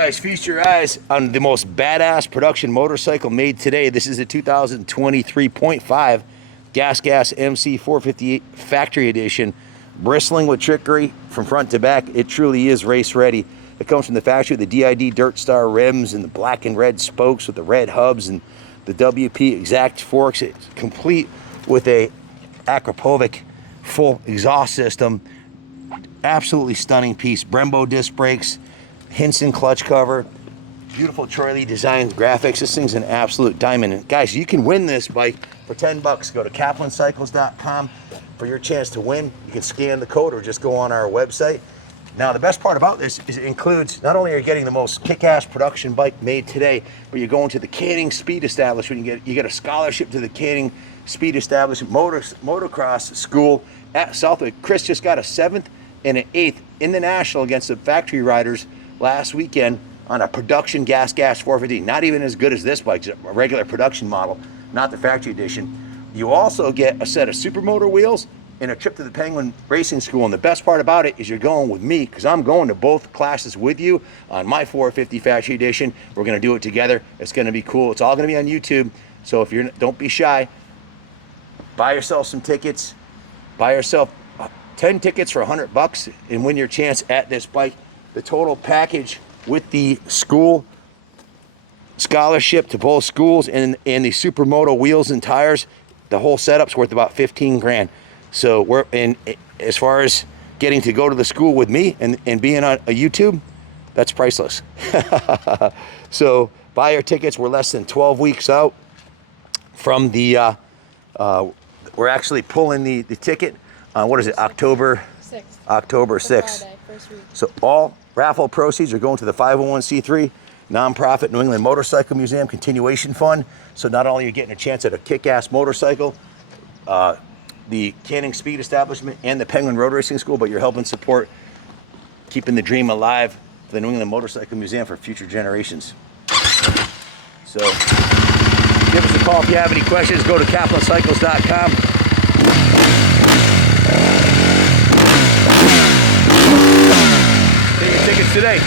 Guys, feast your eyes on the most badass production motorcycle made today. This is a 2023.5 Gasgas MC450 factory edition, bristling with trickery from front to back. It truly is race ready. It comes from the factory with the DID Dirt Star rims and the black and red spokes with the red hubs and the WP exact forks. It's complete with a Akrapovic full exhaust system. Absolutely stunning piece. Brembo disc brakes, Hinson clutch cover, beautiful Troy Lee design graphics. This thing's an absolute diamond. And guys, you can win this bike for 10 bucks. Go to KaplanCycles.com for your chance to win. You can scan the code or just go on our website. Now, the best part about this is it includes, not only are you getting the most kick-ass production bike made today, but you're going to the Canning Speed Establishment. You get a scholarship to the Canning Speed Establishment motocross school at Southwick. Chris just got a 7th and an 8th in the national against the factory riders last weekend on a production Gasgas 450. Not even as good as this bike, a regular production model, not the factory edition. You also get a set of Supermoto wheels and a trip to the Penguin Racing School. And the best part about it is you're going with me, because I'm going to both classes with you on my 450 factory edition. We're going to do it together. It's going to be cool. It's all going to be on YouTube. So if you're, don't be shy. Buy yourself some tickets. Buy yourself 10 tickets for 100 bucks and win your chance at this bike. The total package with the school scholarship to both schools and the Supermoto wheels and tires, the whole setup's worth about 15 grand. So we're in, as far as getting to go to the school with me and being on a YouTube, that's priceless. So buy your tickets. We're less than 12 weeks out from the, we're actually pulling the ticket on, what is it, October 6th. October 6th. Friday, first week. So all raffle proceeds are going to the 501c3 nonprofit New England Motorcycle Museum Continuation Fund. So not only are you getting a chance at a kick-ass motorcycle, the Canning Speed Establishment and the Penguin Road Racing School, but you're helping support keeping the dream alive for the New England Motorcycle Museum for future generations. So give us a call if you have any questions. Go to KaplanCycles.com. Take your tickets today.